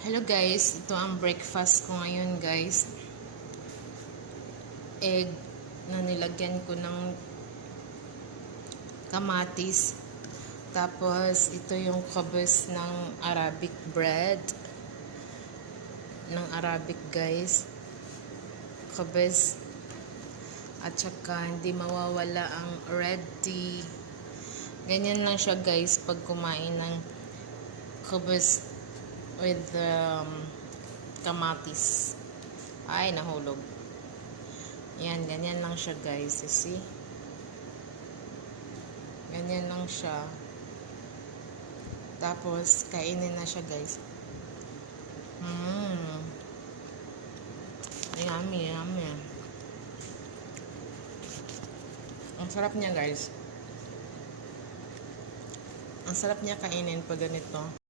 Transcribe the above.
Hello guys, ito ang breakfast ko ngayon guys. Egg na nilagyan ko ng kamatis. Tapos ito yung kabes ng Arabic bread. Ng Arabic guys. Kabes. At saka hindi mawawala ang red tea. Ganyan lang siya guys pag kumain ng kabes with kamatis. Ay, nahulog. Yan, ganyan lang siya guys. You see? Ganyan lang siya. Tapos, kainin na siya guys. Yummy, yummy. Ang sarap niya guys. Ang sarap niya kainin pag ganito.